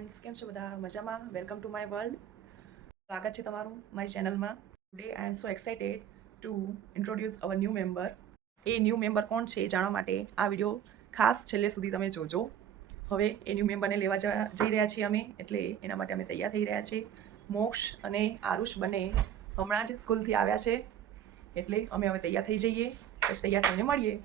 Friends, કેમ છો બધા? મજામાં? Welcome to my world. સ્વાગત છે તમારું મારી ચેનલમાં. Today I am so excited to introduce our new member. એ ન્યૂ મેમ્બર કોણ છે જાણવા માટે આ વિડીયો ખાસ છેલ્લે સુધી તમે જોજો. હવે એ ન્યૂ મેમ્બરને લેવા જઈ રહ્યા છીએ અમે, એટલે એના માટે અમે તૈયાર થઈ રહ્યા છીએ. મોક્ષ અને આરુષ બંને હમણાં જ સ્કૂલથી આવ્યા છે, એટલે અમે હવે તૈયાર થઈ જઈએ, પછી તૈયાર થઈને મળીએ.